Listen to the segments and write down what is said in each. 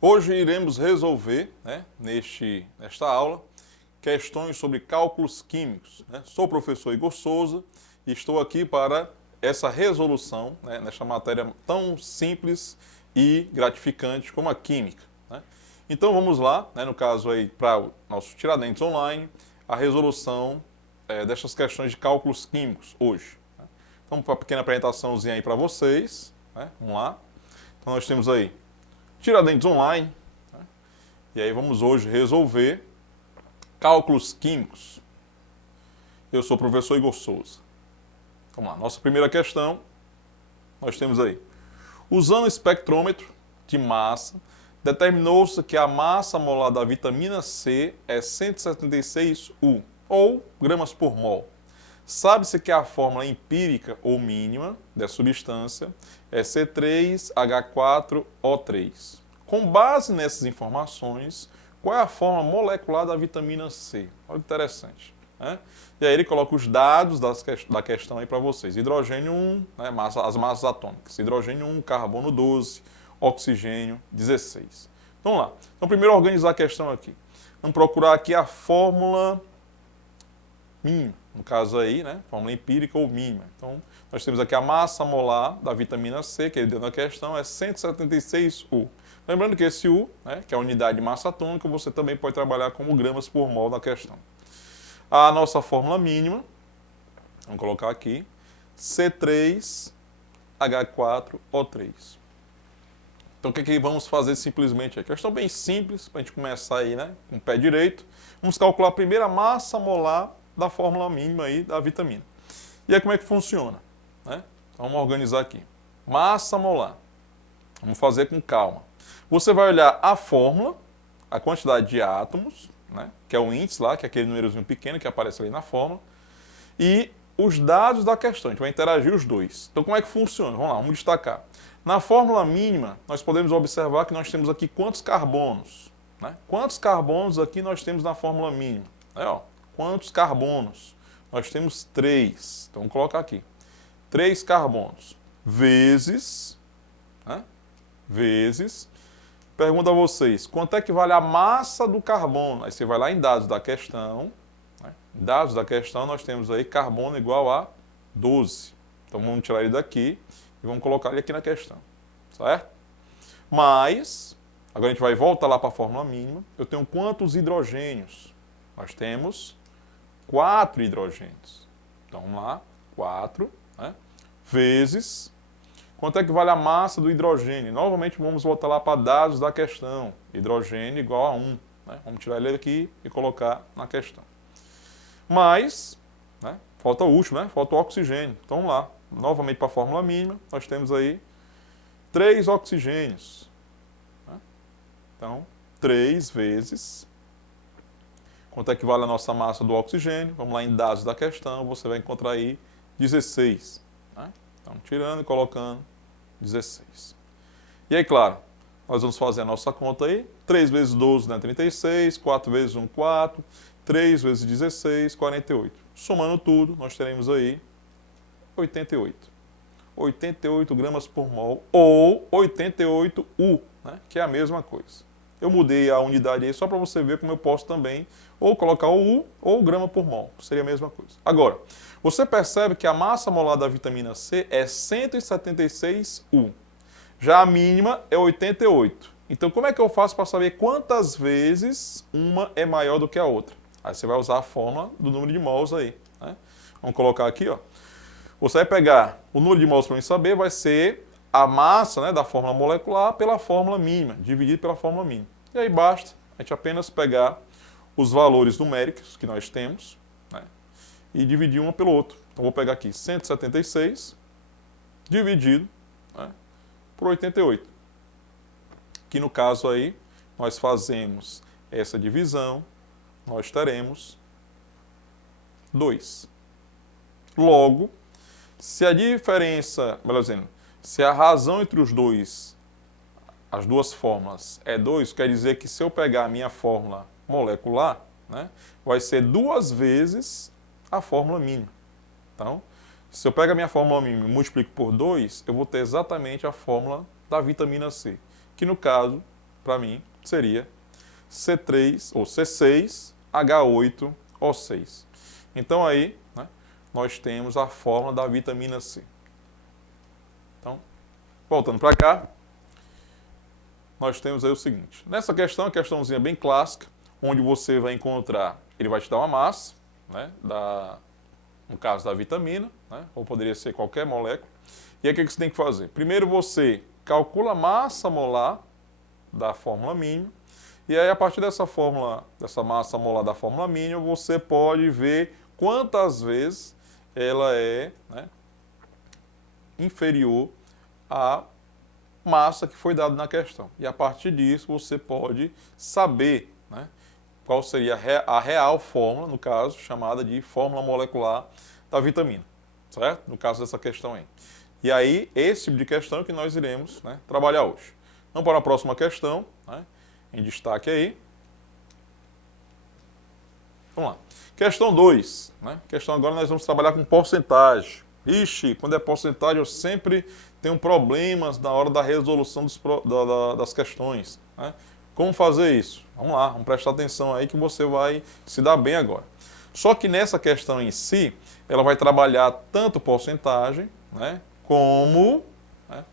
Hoje iremos resolver, nesta aula, questões sobre cálculos químicos. Sou o professor Igor Souza e estou aqui para essa resolução, nesta matéria tão simples e gratificante como a química. Então vamos lá, no caso aí para o nosso Tiradentes Online, a resolução destas questões de cálculos químicos hoje. Então, uma pequena apresentaçãozinha aí para vocês. Vamos lá. Então nós temos aí Tiradentes Online, e aí vamos hoje resolver cálculos químicos. Eu sou o professor Igor Souza. Vamos lá, nossa primeira questão, nós temos aí. Usando o espectrômetro de massa, determinou-se que a massa molar da vitamina C é 176 U, ou gramas por mol. Sabe-se que a fórmula empírica ou mínima dessa substância é C3H4O3. Com base nessas informações, qual é a fórmula molecular da vitamina C? Olha que interessante. E aí ele coloca os dados da questão aí para vocês. Hidrogênio 1, as massas atômicas. Hidrogênio 1, carbono 12, oxigênio 16. Então vamos lá. Então primeiro organizar a questão aqui. Vamos procurar aqui a fórmula mínima. No caso aí, fórmula empírica ou mínima. Então, nós temos aqui a massa molar da vitamina C, que ele deu na questão, é 176 U. Lembrando que esse U, que é a unidade de massa atômica, você também pode trabalhar como gramas por mol na questão. A nossa fórmula mínima, vamos colocar aqui, C3H4O3. Então, o que vamos fazer simplesmente? É questão bem simples, para a gente começar aí, com o pé direito. Vamos calcular primeiro a massa molar da fórmula mínima aí da vitamina. E aí como é que funciona? Então vamos organizar aqui. Massa molar. Vamos fazer com calma. Você vai olhar a fórmula, a quantidade de átomos, que é o índice lá, que é aquele númerozinho pequeno que aparece ali na fórmula, e os dados da questão. A gente vai interagir os dois. Então como é que funciona? Vamos lá, vamos destacar. Na fórmula mínima, nós podemos observar que nós temos aqui quantos carbonos. Quantos carbonos aqui nós temos na fórmula mínima? Quantos carbonos? Nós temos 3. Então, vamos colocar aqui. 3 carbonos. Vezes. Vezes. Pergunto a vocês, quanto é que vale a massa do carbono? Aí você vai lá em dados da questão. Em dados da questão, nós temos aí carbono igual a 12. Então, vamos tirar ele daqui e vamos colocar ele aqui na questão. Certo? Mas, agora a gente vai voltar lá para a fórmula mínima. Eu tenho quantos hidrogênios? Nós temos 4 hidrogênios. Então, vamos lá, 4, vezes, quanto é que vale a massa do hidrogênio? Novamente, vamos voltar lá para dados da questão. Hidrogênio igual a 1. Vamos tirar ele aqui e colocar na questão. Mas, falta o último, falta o oxigênio. Então, vamos lá, novamente para a fórmula mínima, nós temos aí 3 oxigênios. Então, 3 vezes... Quanto é que vale a nossa massa do oxigênio? Vamos lá em dados da questão, você vai encontrar aí 16. Então, tirando e colocando 16. E aí, claro, nós vamos fazer a nossa conta aí. 3 vezes 12 dá 36, 4 vezes 1, 4, 3 vezes 16, 48. Somando tudo, nós teremos aí 88. 88 gramas por mol ou 88 U, que é a mesma coisa. Eu mudei a unidade aí só para você ver como eu posso também ou colocar o U ou o grama por mol. Seria a mesma coisa. Agora, você percebe que a massa molar da vitamina C é 176 U. Já a mínima é 88. Então, como é que eu faço para saber quantas vezes uma é maior do que a outra? Aí você vai usar a fórmula do número de mols aí. Vamos colocar aqui, Você vai pegar o número de mols para mim saber, vai ser a massa da fórmula molecular pela fórmula mínima, dividido pela fórmula mínima. E aí basta a gente apenas pegar os valores numéricos que nós temos e dividir uma pelo outro. Então vou pegar aqui 176 dividido por 88. Que no caso aí, nós fazemos essa divisão, nós teremos 2. Logo, se a diferença, melhor dizendo, se a razão entre as duas fórmulas é 2, quer dizer que se eu pegar a minha fórmula molecular, vai ser 2 vezes a fórmula mínima. Então, se eu pego a minha fórmula mínima e multiplico por 2, eu vou ter exatamente a fórmula da vitamina C, que no caso, para mim seria C3 ou C6H8O6. Então aí, né, nós temos a fórmula da vitamina C. Então, voltando para cá, nós temos aí o seguinte. Nessa questão, a questãozinha bem clássica, onde você vai encontrar, ele vai te dar uma massa, né, no caso da vitamina, né, ou poderia ser qualquer molécula. E aí o que você tem que fazer? Primeiro você calcula a massa molar da fórmula mínima, e aí a partir dessa fórmula, dessa massa molar da fórmula mínima, você pode ver quantas vezes ela é, né, inferior à massa que foi dada na questão. E a partir disso você pode saber, né, qual seria a real fórmula, no caso, chamada de fórmula molecular da vitamina, certo? No caso dessa questão aí. E aí, esse tipo de questão que nós iremos, né, trabalhar hoje. Vamos para a próxima questão, né, em destaque aí. Vamos lá. Questão 2. Né? Questão agora nós vamos trabalhar com porcentagem. Ixi, quando é porcentagem eu sempre tenho problemas na hora da resolução das questões. Né? Como fazer isso? Vamos lá, vamos prestar atenção aí que você vai se dar bem agora. Só que nessa questão em si, ela vai trabalhar tanto porcentagem, né, como, né,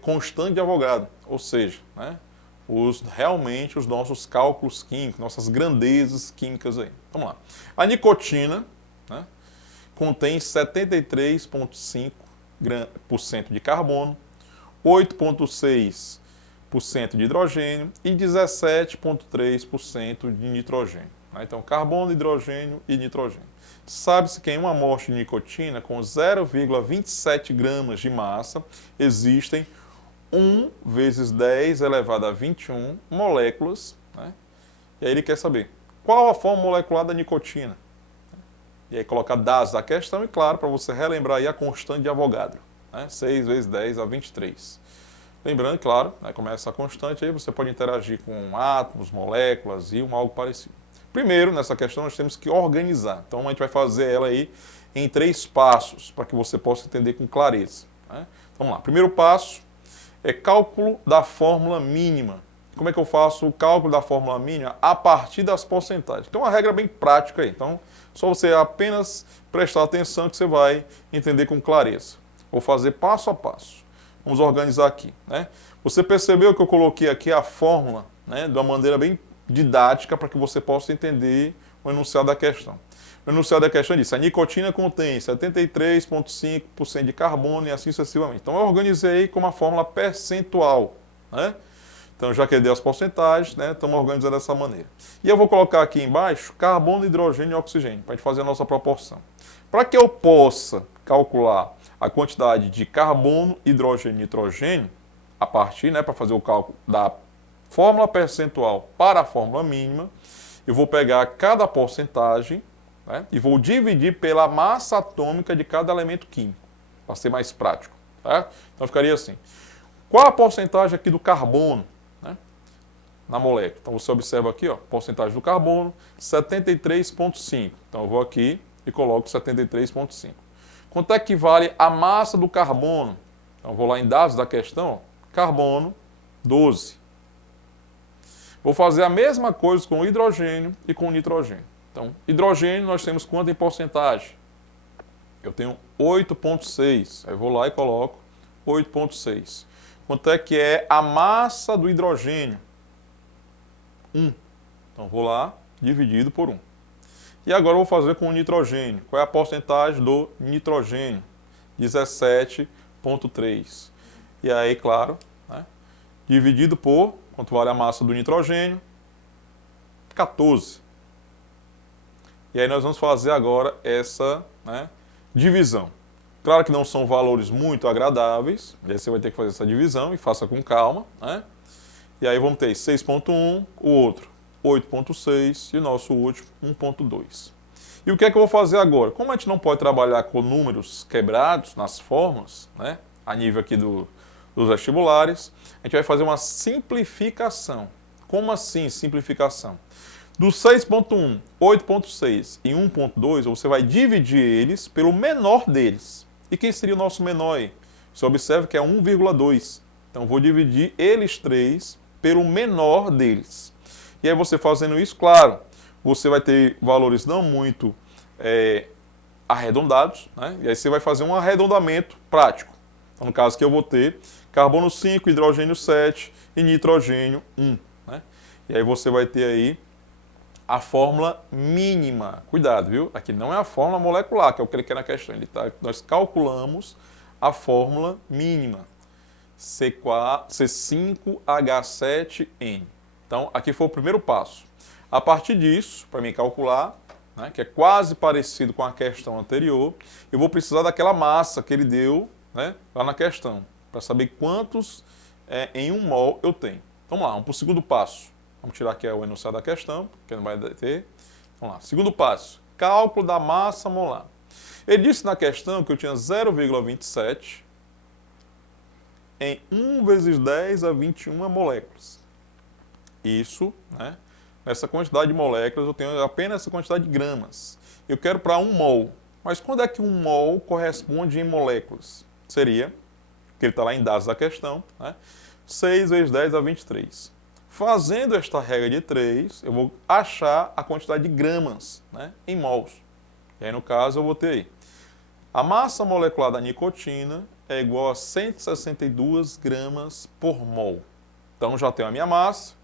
constante de Avogadro, ou seja, né, realmente os nossos cálculos químicos, nossas grandezas químicas aí. Vamos lá. A nicotina, né, contém 73,5% de carbono, 8,6% de hidrogênio e 17,3% de nitrogênio. Então, carbono, hidrogênio e nitrogênio. Sabe-se que em uma amostra de nicotina com 0,27 gramas de massa existem 1 vezes 10 elevado a 21 moléculas. Né? E aí ele quer saber qual a forma molecular da nicotina. E aí coloca dados da questão e, claro, para você relembrar aí a constante de Avogadro. Né? 6 vezes 10 a 23. Lembrando, claro, né, como é essa constante, aí você pode interagir com átomos, moléculas e algo parecido. Primeiro, nessa questão, nós temos que organizar. Então, a gente vai fazer ela aí em 3 passos, para que você possa entender com clareza. Né? Vamos lá. Primeiro passo é cálculo da fórmula mínima. Como é que eu faço o cálculo da fórmula mínima? A partir das porcentagens. Tem uma regra bem prática aí. Então, só você apenas prestar atenção que você vai entender com clareza. Vou fazer passo a passo. Vamos organizar aqui. Né? Você percebeu que eu coloquei aqui a fórmula, né, de uma maneira bem didática para que você possa entender o enunciado da questão. O enunciado da questão diz: a nicotina contém 73,5% de carbono e assim sucessivamente. Então eu organizei com uma fórmula percentual. Né? Então já que eu dei as porcentagens, né, estamos organizando dessa maneira. E eu vou colocar aqui embaixo carbono, hidrogênio e oxigênio, para a gente fazer a nossa proporção. Para que eu possa calcular a quantidade de carbono, hidrogênio e nitrogênio, a partir, né, para fazer o cálculo da fórmula percentual para a fórmula mínima, eu vou pegar cada porcentagem, né, e vou dividir pela massa atômica de cada elemento químico, para ser mais prático. Tá? Então ficaria assim. Qual a porcentagem aqui do carbono, né, na molécula? Então você observa aqui, ó, porcentagem do carbono, 73,5. Então eu vou aqui e coloco 73,5. Quanto é que vale a massa do carbono? Então eu vou lá em dados da questão, ó, carbono, 12. Vou fazer a mesma coisa com o hidrogênio e com o nitrogênio. Então, hidrogênio nós temos quanto em porcentagem? Eu tenho 8,6. Aí eu vou lá e coloco 8,6. Quanto é que é a massa do hidrogênio? 1. Então, vou lá, dividido por 1. E agora eu vou fazer com o nitrogênio. Qual é a porcentagem do nitrogênio? 17,3. E aí, claro, né, dividido por, quanto vale a massa do nitrogênio? 14. E aí nós vamos fazer agora essa, né, divisão. Claro que não são valores muito agradáveis, e aí você vai ter que fazer essa divisão e faça com calma. Né? E aí vamos ter 6,1, o outro 8,6 e o nosso último 1,2. E o que é que eu vou fazer agora? Como a gente não pode trabalhar com números quebrados nas formas, né, a nível aqui dos vestibulares, a gente vai fazer uma simplificação. Como assim simplificação? Dos 6,1, 8,6 e 1,2, você vai dividir eles pelo menor deles. E quem seria o nosso menor aí? Você observa que é 1,2. Então, vou dividir eles 3 pelo menor deles. E aí você fazendo isso, claro, você vai ter valores não muito arredondados, né? E aí você vai fazer um arredondamento prático. Então, no caso que eu vou ter carbono 5, hidrogênio 7 e nitrogênio 1. Né? E aí você vai ter aí a fórmula mínima. Cuidado, viu? Aqui não é a fórmula molecular, que é o que ele quer na questão. Nós calculamos a fórmula mínima. C5H7N. Então, aqui foi o primeiro passo. A partir disso, para mim calcular, né, que é quase parecido com a questão anterior, eu vou precisar daquela massa que ele deu, né, lá na questão, para saber quantos em 1 mol eu tenho. Então, vamos lá, vamos para o segundo passo. Vamos tirar aqui o enunciado da questão, que não vai ter. Vamos lá, segundo passo, cálculo da massa molar. Ele disse na questão que eu tinha 0,27 em 1 vezes 10 a 21 moléculas. Isso, né? Nessa quantidade de moléculas, eu tenho apenas essa quantidade de gramas. Eu quero para 1 mol. Mas quando é que 1 mol corresponde em moléculas? Seria, que ele está lá em dados da questão, né? 6 vezes 10 a 23. Fazendo esta regra de 3, eu vou achar a quantidade de gramas, né, em mols. E aí, no caso, eu vou ter aí. A massa molecular da nicotina é igual a 162 gramas por mol. Então, já tenho a minha massa,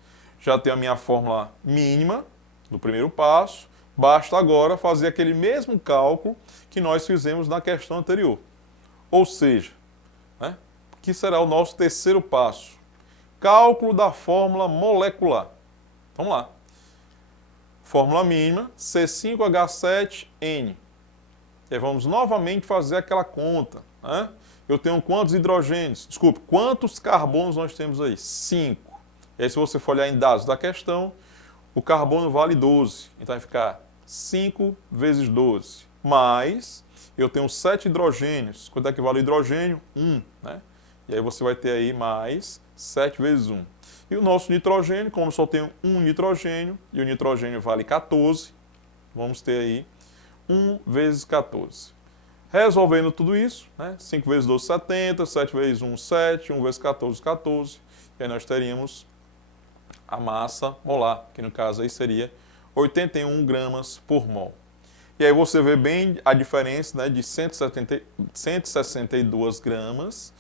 já tenho a minha fórmula mínima do primeiro passo. Basta agora fazer aquele mesmo cálculo que nós fizemos na questão anterior. Ou seja, né, que será o nosso terceiro passo. Cálculo da fórmula molecular. Vamos lá. Fórmula mínima, C5H7N. E aí vamos novamente fazer aquela conta. Né? Eu tenho quantos hidrogênios? Desculpe, quantos carbonos nós temos aí? 5. E aí, se você for olhar em dados da questão, o carbono vale 12. Então vai ficar 5 vezes 12. Mais, eu tenho 7 hidrogênios. Quanto é que vale o hidrogênio? 1. Né? E aí você vai ter aí mais 7 vezes 1. E o nosso nitrogênio, como só tenho um nitrogênio, e o nitrogênio vale 14, vamos ter aí 1 vezes 14. Resolvendo tudo isso, né? 5 vezes 12, 70, 7 vezes 1, 7, 1 vezes 14, 14. E aí nós teríamos a massa molar, que no caso aí seria 81 gramas por mol. E aí você vê bem a diferença, né, de 162 gramas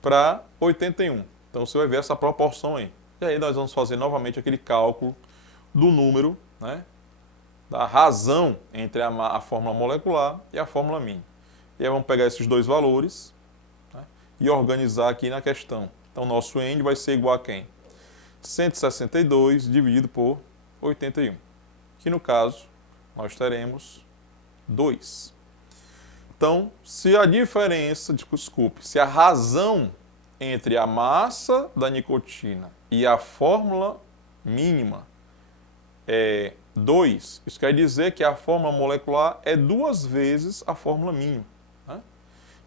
para 81. Então você vai ver essa proporção aí. E aí nós vamos fazer novamente aquele cálculo do número, né, da razão entre a fórmula molecular e a fórmula mínima. E aí vamos pegar esses dois valores, né, e organizar aqui na questão. Então nosso N vai ser igual a quem? 162 dividido por 81. Que no caso nós teremos 2. Então, se a diferença, se a razão entre a massa da nicotina e a fórmula mínima é 2, isso quer dizer que a fórmula molecular é 2 vezes a fórmula mínima. Né?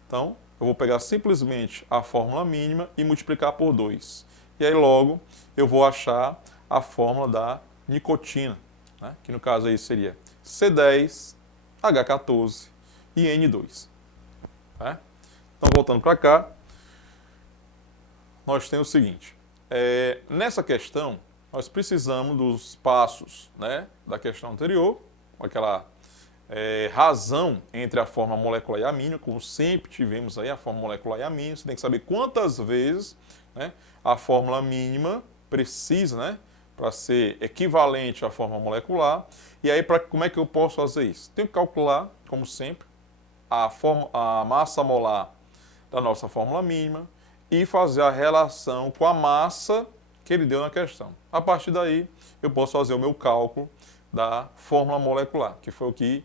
Então, eu vou pegar simplesmente a fórmula mínima e multiplicar por 2. E aí logo eu vou achar a fórmula da nicotina, né? Que no caso aí seria C10, H14 e N2. Tá? Então, voltando para cá, nós temos o seguinte, nessa questão, nós precisamos dos passos, né, da questão anterior, aquela razão entre a fórmula molecular e a mínima, como sempre tivemos aí a fórmula molecular e a mínima, você tem que saber quantas vezes, né, a fórmula mínima precisa, né, para ser equivalente à fórmula molecular. E aí, como é que eu posso fazer isso? Tenho que calcular, como sempre, a massa molar da nossa fórmula mínima e fazer a relação com a massa que ele deu na questão. A partir daí, eu posso fazer o meu cálculo da fórmula molecular, que foi o que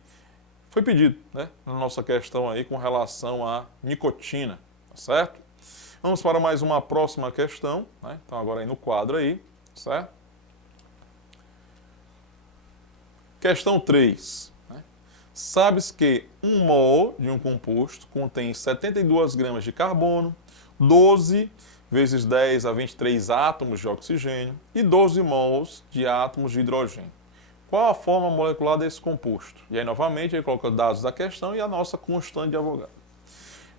foi pedido, né, na nossa questão aí com relação à nicotina, tá certo? Vamos para mais uma próxima questão, né? Então agora aí no quadro aí, certo? Questão 3. Né? Sabes que 1 mol de um composto contém 72 gramas de carbono, 12 vezes 10 a 23 átomos de oxigênio e 12 mols de átomos de hidrogênio. Qual a forma molecular desse composto? E aí, novamente, ele coloca dados da questão e a nossa constante de Avogadro.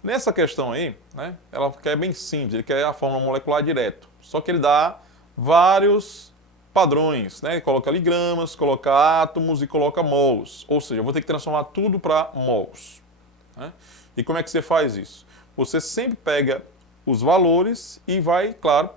Nessa questão aí, né, ela quer bem simples, ele quer a fórmula molecular direto. Só que ele dá vários padrões, né? Coloca ali gramas, coloca átomos e coloca mols. Ou seja, eu vou ter que transformar tudo para mols, né? E como é que você faz isso? Você sempre pega os valores e vai, claro,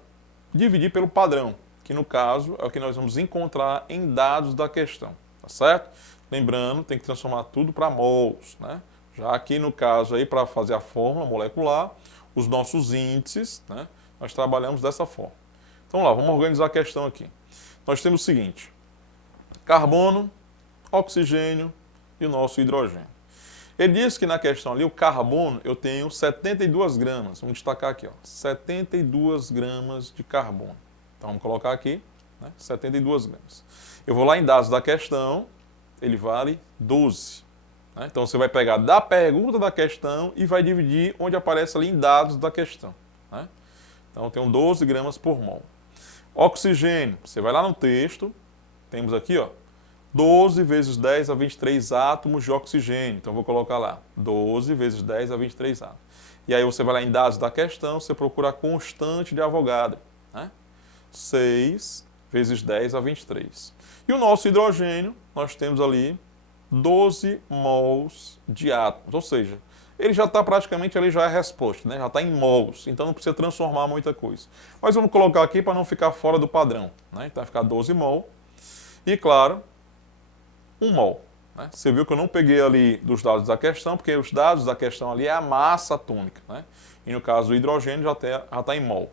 dividir pelo padrão, que no caso é o que nós vamos encontrar em dados da questão, tá certo? Lembrando, tem que transformar tudo para mols, né? Já aqui no caso aí, para fazer a fórmula molecular, os nossos índices, né? Nós trabalhamos dessa forma. Então lá, vamos organizar a questão aqui. Nós temos o seguinte: carbono, oxigênio e o nosso hidrogênio. Ele diz que na questão ali, o carbono, eu tenho 72 gramas. Vamos destacar aqui, ó, 72 gramas de carbono. Então vamos colocar aqui, né, 72 gramas. Eu vou lá em dados da questão, ele vale 12. Né? Então você vai pegar da pergunta da questão e vai dividir onde aparece ali em dados da questão. Né? Então eu tenho 12 gramas por mol. Oxigênio, você vai lá no texto, temos aqui, ó, 12 vezes 10 a 23 átomos de oxigênio. Então, vou colocar lá, 12 vezes 10 a 23 átomos. E aí você vai lá em dados da questão, você procura a constante de Avogadro, né? 6 vezes 10 a 23. E o nosso hidrogênio, nós temos ali 12 mols de átomos. Ou seja, ele já está praticamente, ali já é a resposta, né? Já está em mols, então não precisa transformar muita coisa. Mas vamos colocar aqui para não ficar fora do padrão, né? Então vai ficar 12 mol. E claro, 1 mol. Né? Você viu que eu não peguei ali dos dados da questão, porque os dados da questão ali é a massa atômica, né? E no caso do hidrogênio já está em mol.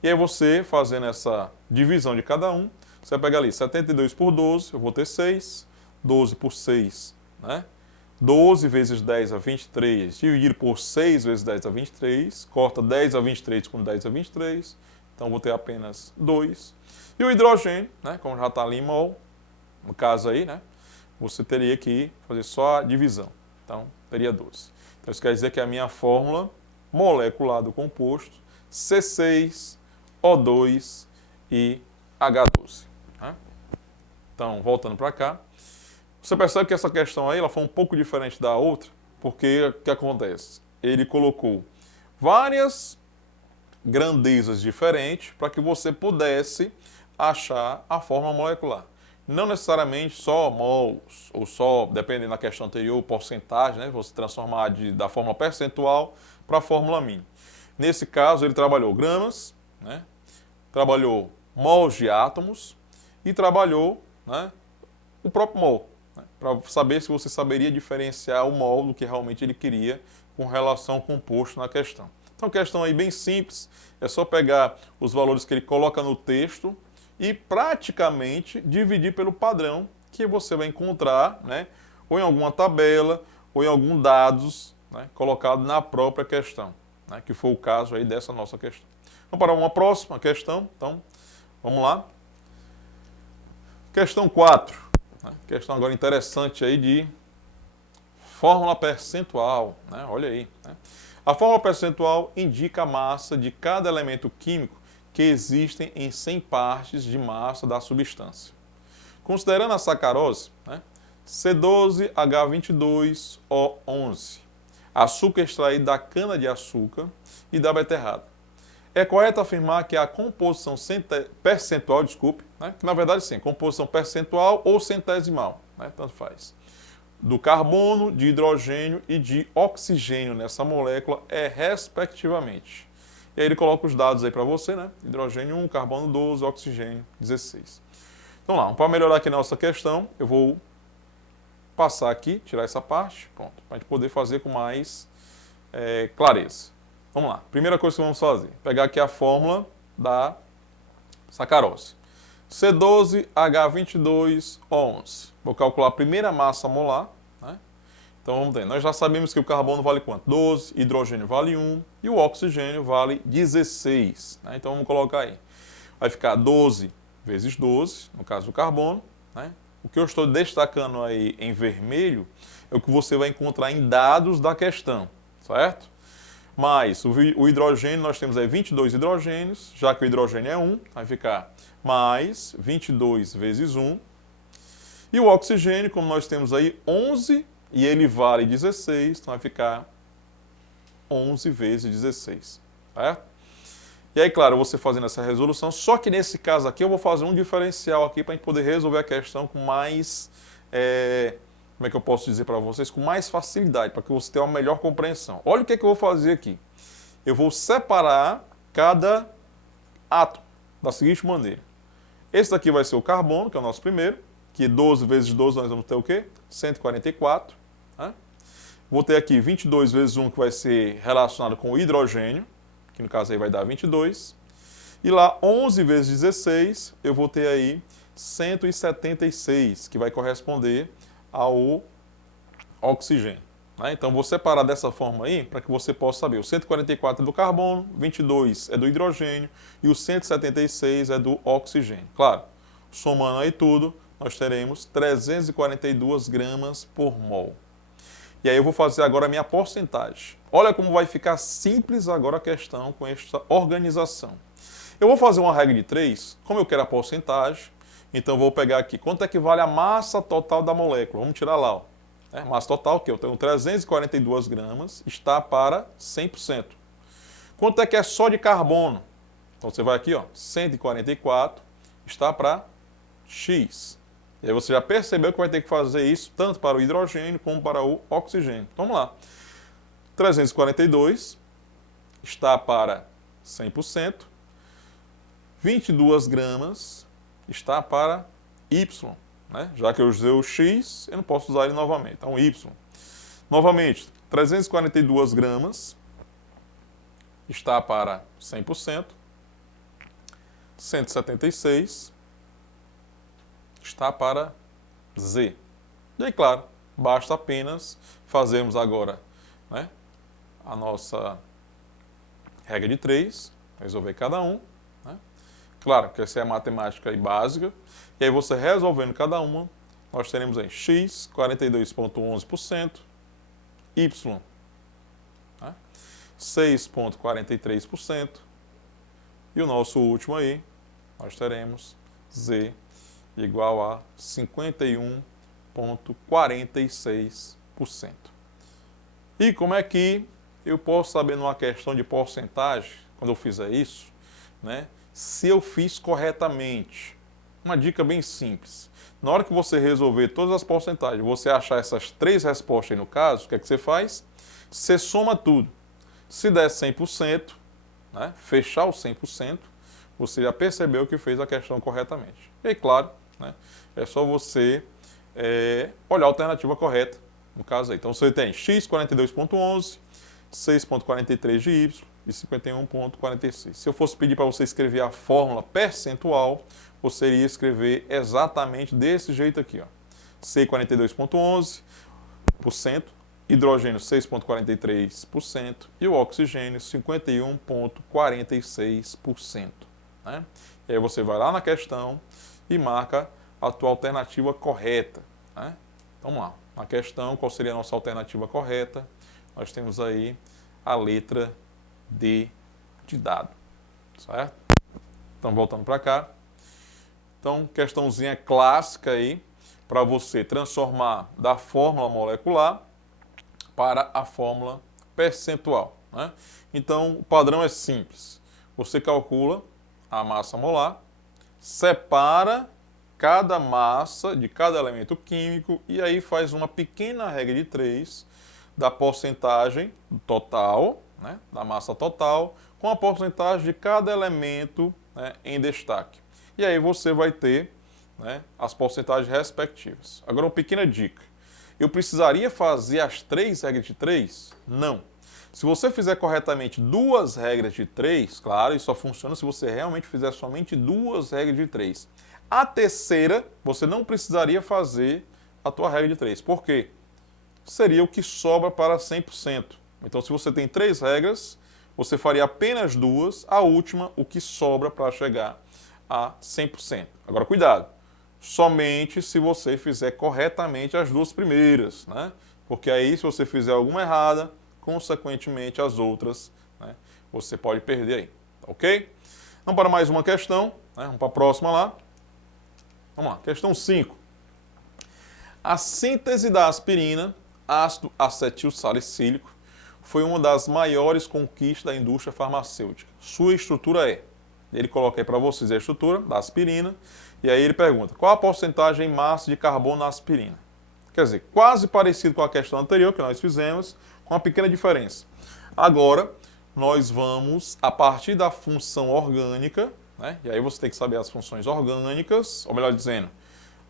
E aí você, fazendo essa divisão de cada um, você vai pegar ali 72 por 12, eu vou ter 6, 12 por 6, né? 12 vezes 10 a 23, dividido por 6 vezes 10 a 23, corta 10 a 23 com 10 a 23, então vou ter apenas 2. E o hidrogênio, né, como já está ali em mol, no caso aí, né, você teria que fazer só a divisão, então teria 12. Então isso quer dizer que a minha fórmula molecular do composto, C6O2 e H12. Né? Então, voltando para cá, você percebe que essa questão aí ela foi um pouco diferente da outra, porque o que acontece? Ele colocou várias grandezas diferentes para que você pudesse achar a fórmula molecular. Não necessariamente só mols, ou só, dependendo da questão anterior, porcentagem, né? Você transformar da fórmula percentual para a fórmula min. Nesse caso, ele trabalhou gramas, né? Trabalhou mols de átomos e trabalhou, né, o próprio mol, né? Para saber se você saberia diferenciar o mol do que realmente ele queria com relação ao composto na questão. Então, questão aí bem simples, é só pegar os valores que ele coloca no texto e praticamente dividir pelo padrão que você vai encontrar, né, ou em alguma tabela, ou em alguns dados, né, colocado na própria questão, né, que foi o caso aí dessa nossa questão. Vamos para uma próxima questão, então, vamos lá. Questão 4, né, questão agora interessante aí de fórmula percentual, né, olha aí, né. A fórmula percentual indica a massa de cada elemento químico que existem em 100 partes de massa da substância. Considerando a sacarose, né, C12H22O11, açúcar extraído da cana-de-açúcar e da beterraba. É correto afirmar que a composição percentual, né, que na verdade sim, composição percentual ou centesimal, né, tanto faz, do carbono, de hidrogênio e de oxigênio nessa molécula é respectivamente. E aí ele coloca os dados aí para você, né? Hidrogênio 1, carbono 12, oxigênio 16. Então lá, para melhorar aqui a nossa questão, eu vou passar aqui, tirar essa parte, pronto, para a gente poder fazer com mais clareza. Vamos lá, primeira coisa que vamos fazer, pegar aqui a fórmula da sacarose. C12H22O11. Vou calcular a primeira massa molar, né? Então vamos ver, nós já sabemos que o carbono vale quanto? 12, hidrogênio vale 1 e o oxigênio vale 16. Né? Então vamos colocar aí. Vai ficar 12 vezes 12, no caso do carbono. Né? O que eu estou destacando aí em vermelho é o que você vai encontrar em dados da questão, certo? Mais o hidrogênio, nós temos aí 22 hidrogênios, já que o hidrogênio é 1, vai ficar mais 22 vezes 1. E o oxigênio, como nós temos aí 11, e ele vale 16, então vai ficar 11 vezes 16, certo? E aí, claro, você fazendo essa resolução, só que nesse caso aqui eu vou fazer um diferencial aqui para a gente poder resolver a questão com mais, como é que eu posso dizer para vocês, com mais facilidade, para que você tenha uma melhor compreensão. Olha o que é que eu vou fazer aqui. Eu vou separar cada átomo da seguinte maneira. Esse daqui vai ser o carbono, que é o nosso primeiro, que 12 vezes 12 nós vamos ter o quê? 144. Né? Vou ter aqui 22 vezes 1, que vai ser relacionado com o hidrogênio, que no caso aí vai dar 22. E lá, 11 vezes 16, eu vou ter aí 176, que vai corresponder ao oxigênio. Né? Então, vou separar dessa forma aí, para que você possa saber. O 144 é do carbono, 22 é do hidrogênio e o 176 é do oxigênio. Claro, somando aí tudo, nós teremos 342 gramas por mol. E aí eu vou fazer agora a minha porcentagem. Olha como vai ficar simples agora a questão com esta organização. Eu vou fazer uma regra de 3, como eu quero a porcentagem, então eu vou pegar aqui quanto é que vale a massa total da molécula. Vamos tirar lá, ó. Massa total, que eu tenho 342 gramas, está para 100%. Quanto é que é só de carbono? Então você vai aqui, ó, 144, está para X. E aí você já percebeu que vai ter que fazer isso tanto para o hidrogênio como para o oxigênio. Então, vamos lá. 342 está para 100%. 22 gramas está para Y. Né? Já que eu usei o X, eu não posso usar ele novamente. Então, Y. Novamente, 342 gramas está para 100%. 176 está para Z. E aí, claro, basta apenas fazermos agora, né, a nossa regra de 3, resolver cada um. Né? Claro que essa é a matemática aí básica. E aí você resolvendo cada uma, nós teremos aí X, 42,11%, Y, né, 6,43%, e o nosso último aí, nós teremos Z igual a 51,46%. E como é que eu posso saber numa questão de porcentagem, quando eu fizer isso, né, se eu fiz corretamente? Uma dica bem simples. Na hora que você resolver todas as porcentagens, você achar essas 3 respostas aí no caso, o que é que você faz? Você soma tudo. Se der 100%, né, fechar o 100%, você já percebeu que fez a questão corretamente. E aí, claro, né, é só você olhar a alternativa correta, no caso aí. Então você tem X 42,11, 6,43 de Y e 51,46. Se eu fosse pedir para você escrever a fórmula percentual, você iria escrever exatamente desse jeito aqui, ó. C 42,11%, hidrogênio 6,43% e o oxigênio 51,46%. Né? E aí você vai lá na questão e marca a tua alternativa correta. Né? Então, vamos lá. Na questão, qual seria a nossa alternativa correta? Nós temos aí a letra D de dado. Certo? Então, voltando para cá. Então, questãozinha clássica aí, para você transformar da fórmula molecular para a fórmula percentual. Né? Então, o padrão é simples. Você calcula a massa molar, separa cada massa de cada elemento químico e aí faz uma pequena regra de 3 da porcentagem total, né, da massa total, com a porcentagem de cada elemento, né, em destaque. E aí você vai ter, né, as porcentagens respectivas. Agora, uma pequena dica. Eu precisaria fazer as 3 regras de 3? Não. Se você fizer corretamente 2 regras de 3, claro, isso só funciona se você realmente fizer somente 2 regras de 3. A terceira, você não precisaria fazer a tua regra de 3. Por quê? Seria o que sobra para 100%. Então, se você tem 3 regras, você faria apenas 2, a última, o que sobra para chegar a 100%. Agora, cuidado, somente se você fizer corretamente as 2 primeiras, né? Porque aí, se você fizer alguma errada, consequentemente as outras, né, você pode perder aí, ok? Vamos para mais uma questão, né? Vamos para a próxima lá. Vamos lá, questão 5. A síntese da aspirina, ácido acetil salicílico, foi uma das maiores conquistas da indústria farmacêutica. Sua estrutura é, ele coloca aí para vocês a estrutura da aspirina, e aí ele pergunta, qual a porcentagem em massa de carbono na aspirina? Quer dizer, quase parecido com a questão anterior que nós fizemos, com uma pequena diferença. Agora, nós vamos, a partir da função orgânica, né, e aí você tem que saber as funções orgânicas, ou melhor dizendo,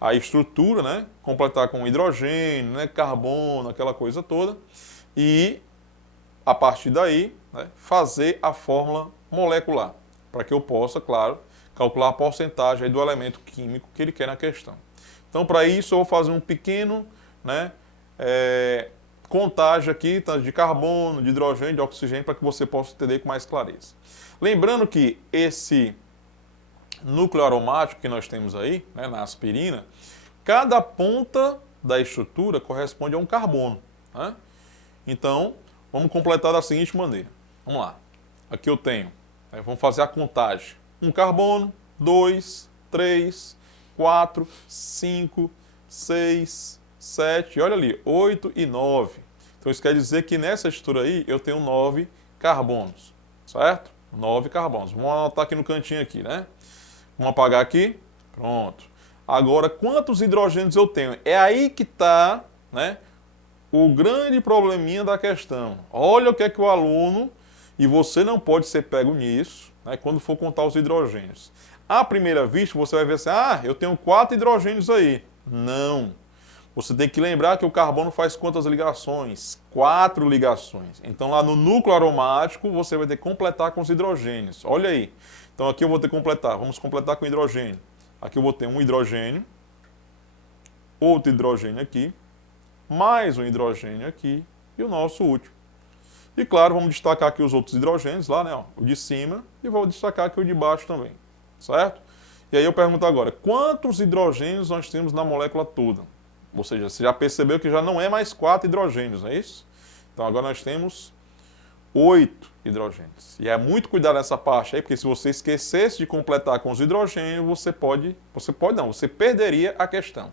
a estrutura, né, completar com hidrogênio, né, carbono, aquela coisa toda, e a partir daí, né, fazer a fórmula molecular, para que eu possa, claro, calcular a porcentagem aí do elemento químico que ele quer na questão. Então, para isso, eu vou fazer um pequeno, né, contagem aqui de carbono, de hidrogênio, de oxigênio, para que você possa entender com mais clareza. Lembrando que esse núcleo aromático que nós temos aí, né, na aspirina, cada ponta da estrutura corresponde a um carbono. Né? Então, vamos completar da seguinte maneira. Vamos lá. Aqui eu tenho, vamos fazer a contagem. Um carbono, 2, 3, 4, 5, 6, 7, olha ali, 8 e 9. Então isso quer dizer que nessa estrutura aí eu tenho 9 carbonos, certo? 9 carbonos. Vamos anotar aqui no cantinho aqui, né? Vamos apagar aqui. Pronto. Agora, quantos hidrogênios eu tenho? É aí que está, né, o grande probleminha da questão. Olha o que é que o aluno, e você não pode ser pego nisso, né, quando for contar os hidrogênios. À primeira vista, você vai ver assim, eu tenho 4 hidrogênios aí. Não. Você tem que lembrar que o carbono faz quantas ligações? 4 ligações. Então, lá no núcleo aromático, você vai ter que completar com os hidrogênios. Olha aí. Então, aqui eu vou ter que completar. Vamos completar com hidrogênio. Aqui eu vou ter um hidrogênio, outro hidrogênio aqui, mais um hidrogênio aqui e o nosso último. E, claro, vamos destacar aqui os outros hidrogênios lá, né? Ó, o de cima, e vou destacar aqui o de baixo também. Certo? E aí eu pergunto agora, quantos hidrogênios nós temos na molécula toda? Ou seja, você já percebeu que já não é mais 4 hidrogênios, não é isso? Então agora nós temos 8 hidrogênios. E é muito cuidado nessa parte aí, porque se você esquecesse de completar com os hidrogênios, você perderia a questão.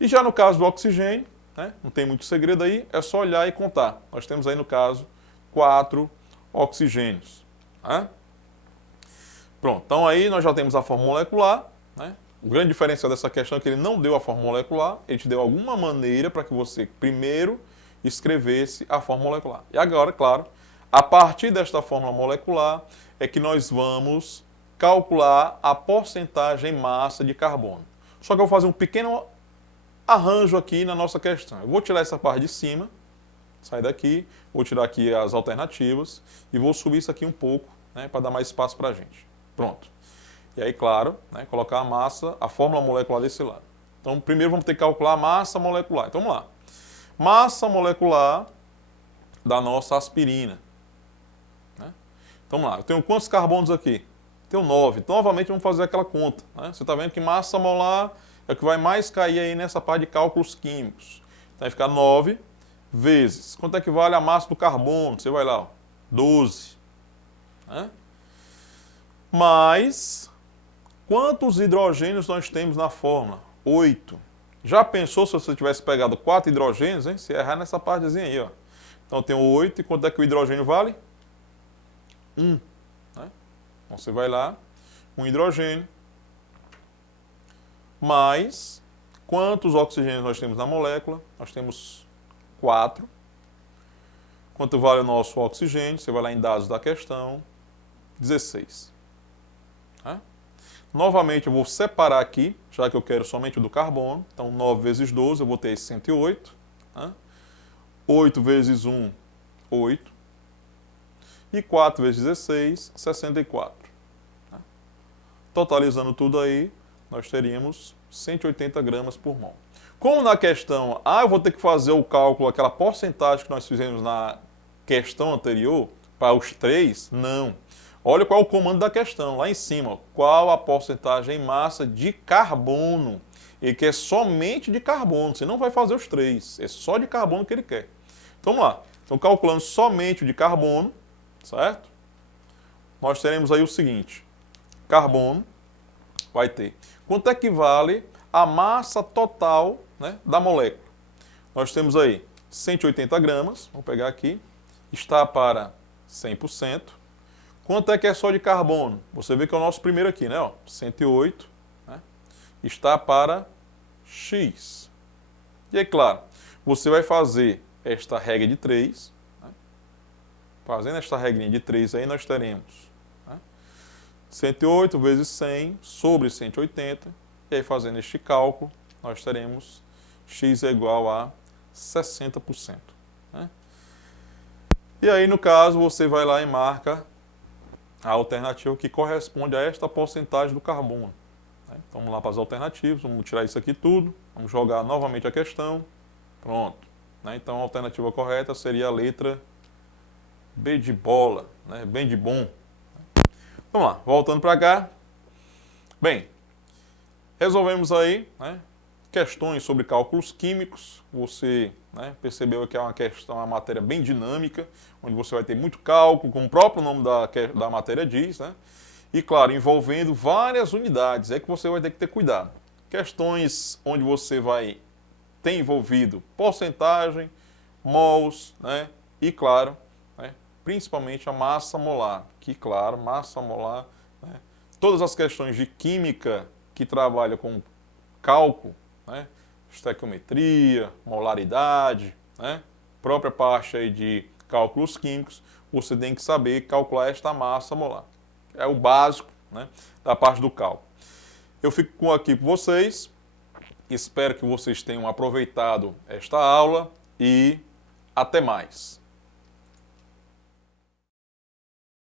E já no caso do oxigênio, né, não tem muito segredo aí, é só olhar e contar. Nós temos aí no caso 4 oxigênios. Né? Pronto, então aí nós já temos a fórmula molecular, né? O grande diferencial dessa questão é que ele não deu a fórmula molecular, ele te deu alguma maneira para que você primeiro escrevesse a fórmula molecular. E agora, claro, a partir desta fórmula molecular é que nós vamos calcular a porcentagem em massa de carbono. Só que eu vou fazer um pequeno arranjo aqui na nossa questão. Eu vou tirar essa parte de cima, sair daqui, vou tirar aqui as alternativas e vou subir isso aqui um pouco, né, para dar mais espaço para a gente. Pronto. E aí, claro, né, colocar a massa, a fórmula molecular desse lado. Então, primeiro vamos ter que calcular a massa molecular. Então, vamos lá. Massa molecular da nossa aspirina. Né? Então, vamos lá. Eu tenho quantos carbonos aqui? Tenho 9. Então, novamente, vamos fazer aquela conta. Né? Você está vendo que massa molar é o que vai mais cair aí nessa parte de cálculos químicos. Então, vai ficar 9 vezes. Quanto equivale a massa do carbono? Você vai lá, ó, 12. Né? Mas, quantos hidrogênios nós temos na fórmula? 8. Já pensou se você tivesse pegado 4 hidrogênios, hein? Se errar nessa partezinha aí, ó. Então, eu tenho 8. E quanto é que o hidrogênio vale? 1. Né? Então, você vai lá, um hidrogênio, mais quantos oxigênios nós temos na molécula? Nós temos 4. Quanto vale o nosso oxigênio? Você vai lá em dados da questão, 16. Né? Novamente, eu vou separar aqui, já que eu quero somente o do carbono. Então, 9 vezes 12, eu vou ter 108. Né? 8 vezes 1, 8. E 4 vezes 16, 64. Né? Totalizando tudo aí, nós teríamos 180 gramas por mol. Como na questão, eu vou ter que fazer o cálculo, aquela porcentagem que nós fizemos na questão anterior, para os 3, não. Olha qual é o comando da questão, lá em cima. Ó, qual a porcentagem em massa de carbono? Ele quer somente de carbono, você não vai fazer os 3, é só de carbono que ele quer. Então vamos lá, então calculando somente o de carbono, certo? Nós teremos aí o seguinte, carbono vai ter, quanto equivale a massa total, né, da molécula? Nós temos aí 180 gramas, vamos pegar aqui, está para 100%. Quanto é que é só de carbono? Você vê que é o nosso primeiro aqui, né? Ó, 108, né? Está para X. E é claro, você vai fazer esta regra de 3. Né? Fazendo esta regrinha de 3 aí, nós teremos, né, 108 vezes 100 sobre 180. E aí, fazendo este cálculo, nós teremos X é igual a 60%. Né? E aí, no caso, você vai lá e marca a alternativa que corresponde a esta porcentagem do carbono. Né? Então, vamos lá para as alternativas, vamos tirar isso aqui tudo, vamos jogar novamente a questão, pronto. Né? Então, a alternativa correta seria a letra B de bola, né? Bem de bom. Vamos lá, voltando para cá. Bem, resolvemos aí, né, questões sobre cálculos químicos. Você, né, percebeu que é uma questão, uma matéria bem dinâmica, onde você vai ter muito cálculo, como o próprio nome da matéria diz, né? E, claro, envolvendo várias unidades, é que você vai ter que ter cuidado. Questões onde você vai ter envolvido porcentagem, mols, né? E, claro, né, principalmente a massa molar, que, claro, massa molar, né? Todas as questões de química que trabalham com cálculo, né, estequiometria, molaridade, né, própria parte aí de cálculos químicos, você tem que saber calcular esta massa molar. É o básico, né, da parte do cálculo. Eu fico aqui com vocês, espero que vocês tenham aproveitado esta aula e até mais.